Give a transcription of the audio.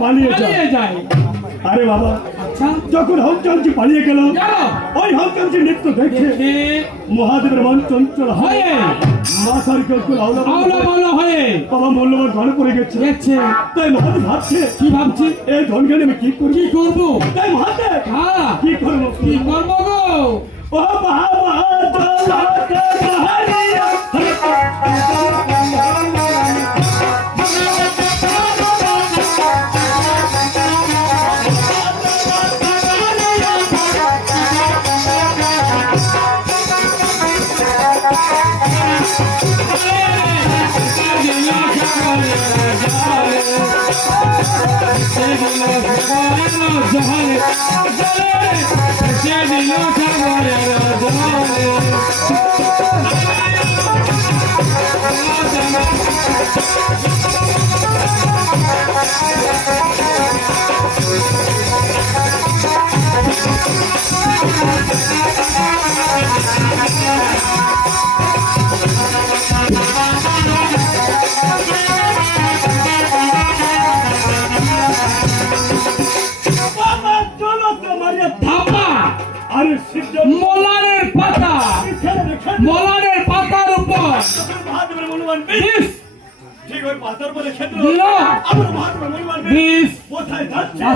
পালিয়ে যায়। আরে বাবা, আচ্ছা, যখন হংচামচি পালিয়ে গেল, ওই হংচামচি নৃত্য দেখে মহাদেবের মন চঞ্চল হয়ে মাথার কেউ আওলা হয়ে বাবা মূল্যবান ঘরে পড়ে গেছে। তাই মহাদেব ভাবছে, কি ভাবছি, এই ধনখানে আমি কি করবো। তাই মহাদেব কি করবো গো ও বাবা মলানের পাতার উপর ঠিক ওই পাতার উপরে ক্ষেত্র দিল আমার মহাদেবের মূল্যবান বিষ কোথায় যাচ্ছে।